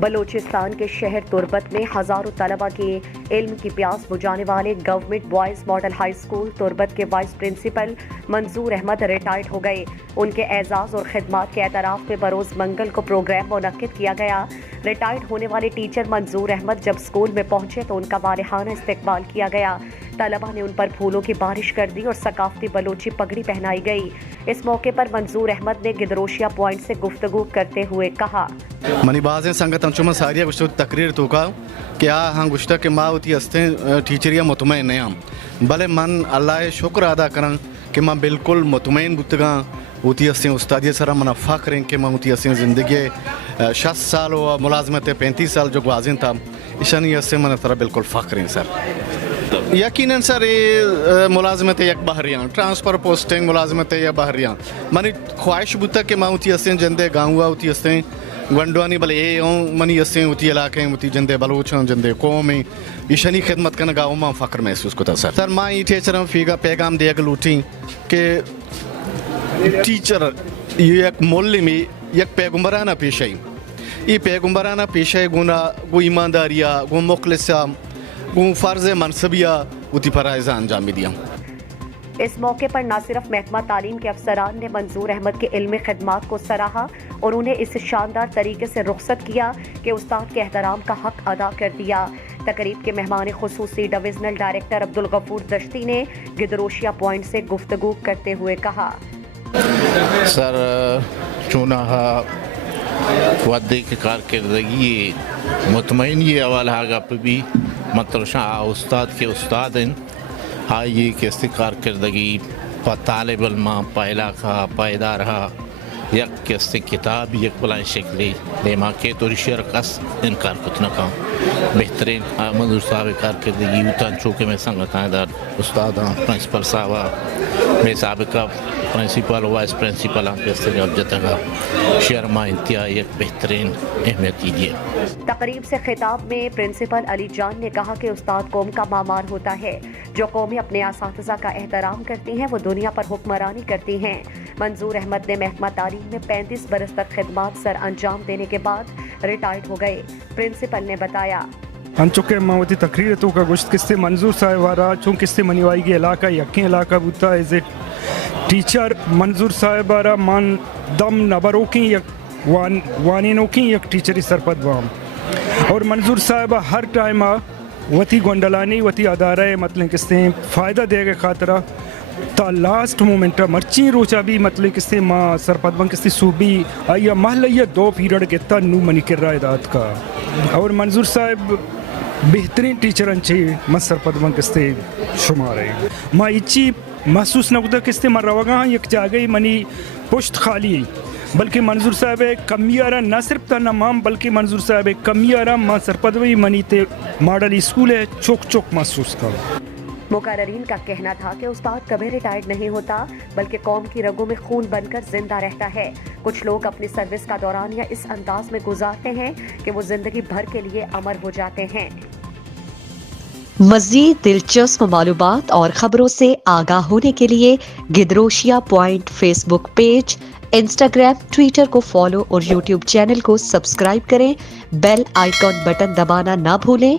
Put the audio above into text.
بلوچستان کے شہر تربت میں ہزاروں طلبہ کے علم کی پیاس بجھانے والے government boys model high school تربت کے وائس پرنسپل منظور احمد ریٹائرڈ ہو گئے۔ ان کے اعزاز اور خدمات کے اعتراف میں بروز منگل کو پروگرام منعقد کیا گیا۔ ریٹائرڈ ہونے والے ٹیچر منظور احمد جب اسکول میں پہنچے تو ان کا والہانہ استقبال کیا گیا۔ طلبہ نے ان پر پھولوں کی بارش کر دی اور ثقافتی بلوچی پگڑی پہنائی گئی۔ اس موقع پر منظور احمد نے گدروشیا پوائنٹ سے گفتگو کرتے ہوئے کہا: منی بازیں سنگت انچوما ساریہ گشتو تقریر تو کا کیا ہاں گشتہ کہ ماں ہوتی ہستیں ٹیچریا مطمئن نہیں ہم بلے من اللہ شکر ادا کرن کہ ماں بالکل مطمئن بتگاں ہوتی ہستیں استادی سرا منا فخر ہیں کہ ماں ہوتی ہستیں زندگی 60 سال و ملازمت 35 سال جو گوازن تھا اشانی ہستیں منا طرح بالکل فخر ہیں سر۔ یقیناً سر یہ ملازمت یک بحریاں ٹرانسفر پوسٹنگ ملازمت یا بحریاں منی خواہش بتا کہ ماں ہوتی ہستیں جندے گاؤں ہوتی ہستیں گنڈوانی بلے اے ہوں منی ہستیں ہوتی علاقیں ہوتی جندے بلوچاں جندے قومیں ایشانی خدمت کرنا گاؤں ماں فخر محسوس کرتا سر ماں یہ ٹیچر فیگا پیغام دیا کہ لوٹیں کہ ٹیچر یک مولے میں یک پیغمبرانہ پیشہ یہ پیغمبرانہ پیشہ گونا گو ایمانداریہ گو مخلصہ گو فرض منصبیہ اتی فرائضہ انجام دیا۔ اس موقع پر نہ صرف محکمہ تعلیم کے افسران نے منظور احمد کے علمی خدمات کو سراہا اور انہیں اس شاندار طریقے سے رخصت کیا کہ استاد کے احترام کا حق ادا کر دیا۔ تقریب کے مہمان خصوصی ڈویژنل ڈائریکٹر عبدالغفور دشتی نے گدروشیا پوائنٹ سے گفتگو کرتے ہوئے کہا: سر چونہا ودے کی کارکردگی مطمئن یہ حوالہ گا پہ بھی مطلب شاہ استاد کے استاد ہیں آئیے کہ اس کارکردگی پا طالب علماء پا علاقہ پائیدار رہا یک کس کتاب یک بلائیں شکلی دیما کے توری شرکس انکار کتنا کام بہترین منظور صاحب کارکردگی اتان چوکے میں سنگتائیں دار استاد پرنسپل صاحب میں سابقہ پرنسپل وائس پرنسپل کس جب جتگا شرما انتہائی ایک بہترین اہمیت دیئے۔ تقریب سے خطاب میں پرنسپل علی جان نے کہا کہ استاد قوم کا معمار ہوتا ہے۔ جو قومیں اپنے اساتذہ کا احترام کرتی ہیں وہ دنیا پر حکمرانی کرتی ہیں۔ منظور احمد نے محکمہ تعلیم میں 35 برس تک خدمات سر انجام دینے کے بعد ریٹائرڈ ہو گئے۔ پرنسپل نے بتایا: انچوکے ماوتی تقریر تو کا گوشت کس سے منظور صاحب وارا چون کس سے منیوائی کی علاقہ یقین علاقہ بوتا ایز اے ٹیچر منظور صاحب وارا من دم نبروں کی یک وانینوں کی یک ٹیچری سرپد وام اور منظور صاحب ہر ٹائم وتی گونڈلانی وتی ادارہ مطلب کس سے فائدہ دے گے خاطرہ تا لاسٹ مومنٹ مرچی روچا بھی مطلب کس سے ماں سرپد بن کس سے صوبی آیا محلیہ 2 پیریڈ گتا نو منی کر رہا اداد کا اور منظور صاحب بہترین ٹیچر انچے من سرپد بن کس سے شمار ہے ماں اچھی محسوس نہ ہوتا کس سے من روگاں یک جاگئی منی پشت خالی بلکہ منظور صاحب کمی آرہ نہ صرف تا نمام بلکہ منظور صاحب کمی آرہ ماں سرپد وی منی تے ماڈل اسکول ہے چوک چوک محسوس تھا۔ مقررین کا کہنا تھا کہ استاد کبھی ریٹائرڈ نہیں ہوتا بلکہ قوم کی رگوں میں خون بن کر زندہ رہتا ہے۔ کچھ لوگ اپنی سروس کا دورانیہ اس انداز میں گزارتے ہیں کہ وہ زندگی بھر کے لیے امر ہو جاتے ہیں۔ مزید دلچسپ معلومات اور خبروں سے آگاہ ہونے کے لیے Gadrosia point Facebook page, Instagram, Twitter کو فالو اور یوٹیوب چینل کو سبسکرائب کریں۔ بیل آئیکن بٹن دبانا نہ بھولیں